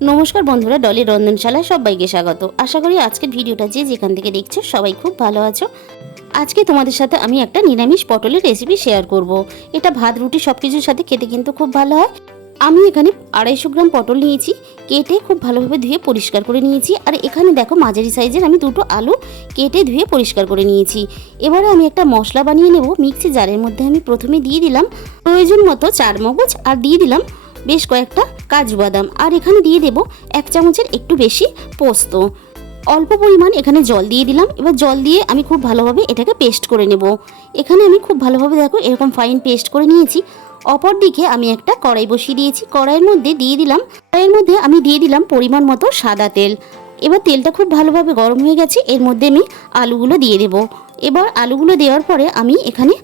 নমস্কার বন্ধুরা, ডলির রন্ধনশালায় সবাইকে স্বাগত। আশা করি আজকের ভিডিওটা যে যেখান থেকে দেখছো সবাই খুব ভালো আছো। আজকে তোমাদের সাথে আমি একটা নিরামিষ পটলের রেসিপি শেয়ার করব। এটা ভাত রুটি সব কিছুর সাথে খেতে কিন্তু খুব ভালো হয়। আমি এখানে 250 গ্রাম পটল নিয়েছি, কেটে খুব ভালোভাবে ধুয়ে পরিষ্কার করে নিয়েছি। আর এখানে দেখো মাঝারি সাইজের আমি দুটো আলু কেটে ধুয়ে পরিষ্কার করে নিয়েছি। এবারে আমি একটা মশলা বানিয়ে নেব। মিক্সি জারের মধ্যে আমি প্রথমে দিয়ে দিলাম প্রয়োজন মতো চারমগজ, আর দিয়ে দিলাম বেশ কয়েকটা কাজু বাদাম, আর এখানে দিয়ে দেব 1 চামচের একটু বেশি পোস্ত। অল্প পরিমাণ এখানে জল দিয়ে দিলাম। এবার জল দিয়ে আমি খুব ভালোভাবে এটাকে পেস্ট করে নেব। এখানে আমি খুব ভালোভাবে দেখো এরকম ফাইন পেস্ট করে নিয়েছি। অপর দিকে আমি একটা কড়াই বসিয়ে দিয়েছি। কড়াইয়ের মধ্যে আমি দিয়ে দিলাম পরিমাণ মতো সাদা তেল। এবার তেলটা খুব ভালোভাবে গরম হয়ে গেছে। এর মধ্যে আমি আলুগুলো দিয়ে দেব। এবার আলুগুলো দেওয়ার পরে আমি এখানে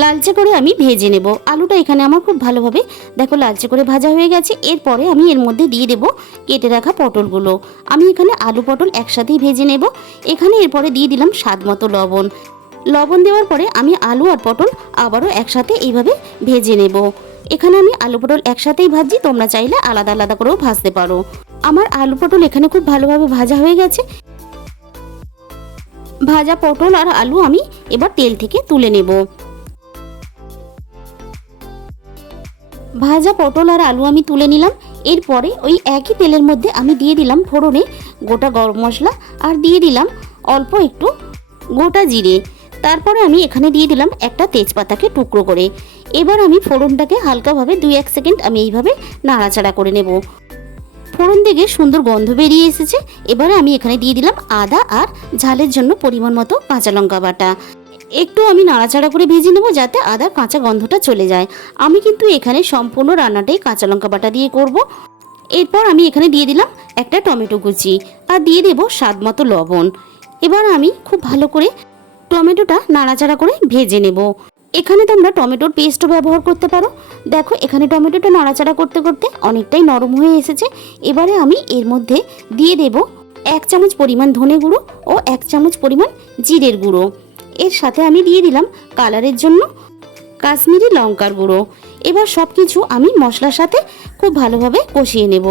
লালচে করে আমি ভেজে নেব। আলুটা এখানে আমার খুব ভালোভাবে দেখো লালচে করে ভাজা হয়ে গেছে। এরপরে আমি এর মধ্যে দিয়ে দেব কেটে রাখা পটলগুলো। আমি এখানে আলু পটল একসাথেই ভেজে নেব। এখানে এরপরে দিয়ে দিলাম স্বাদ মতো লবণ। লবণ দেওয়ার পরে আমি আলু আর পটল আবারও একসাথে এইভাবে ভেজে নেব। এখানে আমি আলু পটল একসাথেই ভাজি, তোমরা চাইলে আলাদা আলাদা করেও ভাজতে পারো। আমার আলু পটল এখানে খুব ভালোভাবে ভাজা হয়ে গেছে। ভাজা পটল আর আলু আমি এবার তেল থেকে তুলে নেব। ভাজা পটল আর আলু আমি তুলে নিলাম। এরপরে ওই একই তেলের মধ্যে আমি দিয়ে দিলাম ফোড়নে গোটা গরম মশলা, আর দিয়ে দিলাম অল্প একটু গোটা জিরে। তারপরে আমি এখানে দিয়ে দিলাম একটা তেজপাতাকে টুকরো করে। এবার আমি ফোড়নটাকে হালকাভাবে 2-1 সেকেন্ড আমি এইভাবে নাড়াচাড়া করে নেব। ফোড়ন থেকে সুন্দর গন্ধ বেরিয়ে এসেছে। এবারে আমি এখানে দিয়ে দিলাম আদা আর ঝালের জন্য পরিমাণ মতো কাঁচা লঙ্কা বাটা। একটু আমি নাড়াচাড়া করে ভেজে নেব যাতে আদার কাঁচা গন্ধটা চলে যায়। আমি কিন্তু এখানে সম্পূর্ণ রান্নাটাই কাঁচা লঙ্কা বাটা দিয়ে করব। এরপর আমি এখানে দিয়ে দিলাম একটা টমেটো কুচি, আর দিয়ে দেব স্বাদ মতো লবণ। এবার আমি খুব ভালো করে টমেটোটা নাড়াচাড়া করে ভেজে নেব। এখানে তোমরা টমেটোর পেস্টও ব্যবহার করতে পারো। দেখো এখানে টমেটোটা নাড়াচাড়া করতে করতে অনেকটাই নরম হয়ে এসেছে। এবারে আমি এর মধ্যে দিয়ে দেব 1 চামচ পরিমাণ ধনে গুঁড়ো ও 1 চামচ পরিমাণ জিরের গুঁড়ো। এর সাথে আমি দিয়ে দিলাম কালারের জন্য কাশ্মীরি লঙ্কার গুঁড়ো। এবার সব কিছু আমি মশলার সাথে খুব ভালোভাবে কষিয়ে নেব।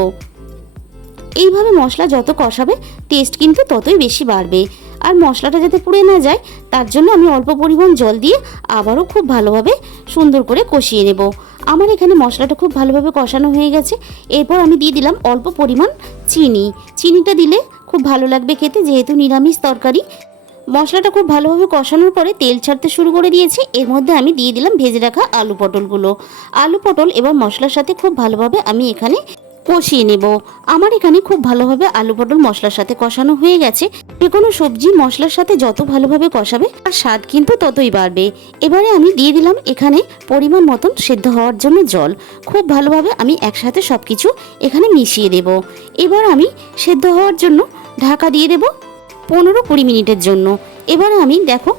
এইভাবে মশলা যত কষাবে টেস্ট কিন্তু ততই বেশি বাড়বে। আর মশলাটা যাতে পুড়ে না যায় তার জন্য আমি অল্প পরিমাণ জল দিয়ে আবারও খুব ভালোভাবে সুন্দর করে কষিয়ে নেব। আমার এখানে মশলাটা খুব ভালোভাবে কষানো হয়ে গেছে। এরপর আমি দিয়ে দিলাম অল্প পরিমাণ চিনি। চিনিটা দিলে খুব ভালো লাগবে খেতে, যেহেতু নিরামিষ তরকারি। মশলাটা খুব ভালোভাবে কষানোর পরে তেল ছাড়তে শুরু করে দিয়েছে। এর মধ্যে আমি দিয়ে দিলাম ভেজে রাখা আলু পটলগুলো। আলু পটল এবার মশলার সাথে খুব ভালোভাবে আমি এখানে কষিয়ে নেব। আমার এখানে খুব ভালোভাবে আলু পটল মশলার সাথে কষানো হয়ে গেছে। যে কোনো সবজি মশলার সাথে যত ভালোভাবে কষাবে তার স্বাদ কিন্তু ততই বাড়বে। এবারে আমি দিয়ে দিলাম এখানে পরিমাণ মতন সেদ্ধ হওয়ার জন্য জল। খুব ভালোভাবে আমি একসাথে সব কিছু এখানে মিশিয়ে দেব। এবার আমি সেদ্ধ হওয়ার জন্য ঢাকা দিয়ে দেব 15-20 মিনিটের জন্য। এবার আমি দেখো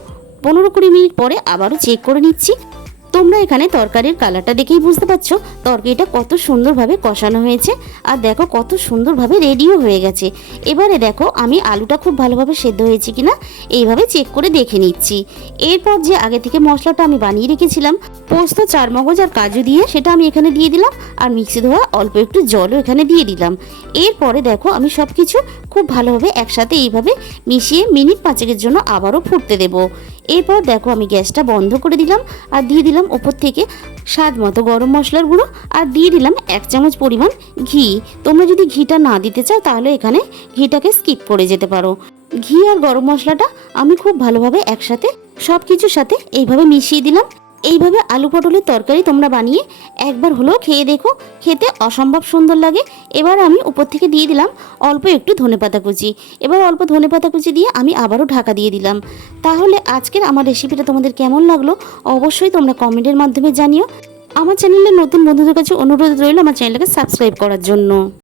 15-20 মিনিট পরে আবারও চেক করে নিচ্ছি। তোমরা এখানে তরকারির কালারটা দেখেই বুঝতে পারছো তরকারিটা কত সুন্দরভাবে কষানো হয়েছে, আর দেখো কত সুন্দরভাবে রেডিও হয়ে গেছে। এবারে দেখো আমি আলুটা খুব ভালোভাবে সেদ্ধ হয়েছে কিনা এইভাবে চেক করে দেখে নিচ্ছি। এরপর যে আগে থেকে মশলাটা আমি বানিয়ে রেখেছিলাম পোস্ত, চারমগজ আর কাজু দিয়ে, সেটা আমি এখানে দিয়ে দিলাম। আর মিক্সি ধোয়া অল্প একটু জলও এখানে দিয়ে দিলাম। এরপরে দেখো আমি সব কিছু খুব ভালোভাবে একসাথে এইভাবে মিশিয়ে মিনিট 5-এর জন্য আবারও ফুটতে দেব। এরপর দেখো আমি গ্যাসটা বন্ধ করে দিলাম, আর দিয়ে দিলাম ওপর থেকে স্বাদ মতো গরম মশলার গুঁড়ো, আর দিয়ে দিলাম 1 চামচ পরিমাণ ঘি। তোমরা যদি ঘিটা না দিতে চাও তাহলে এখানে ঘিটাকে স্কিপ করে যেতে পারো। ঘি আর গরম মশলাটা আমি খুব ভালোভাবে একসাথে সব কিছুর সাথে এইভাবে মিশিয়ে দিলাম। এইভাবে আলু পটলের তরকারি তোমরা বানিয়ে একবার হলেও খেয়ে দেখো, খেতে অসম্ভব সুন্দর লাগে। এবার আমি উপর থেকে দিয়ে দিলাম অল্প একটু ধনেপাতা কুচি। এবার অল্প ধনেপাতা কুচি দিয়ে আমি আবারও ঢাকা দিয়ে দিলাম। তাহলে আজকের আমার রেসিপিটা তোমাদের কেমন লাগলো অবশ্যই তোমরা কমেন্টের মাধ্যমে জানিও। আমার চ্যানেলের নতুন বন্ধুদের কাছে অনুরোধ রইল আমার চ্যানেলটাকে সাবস্ক্রাইব করার জন্য।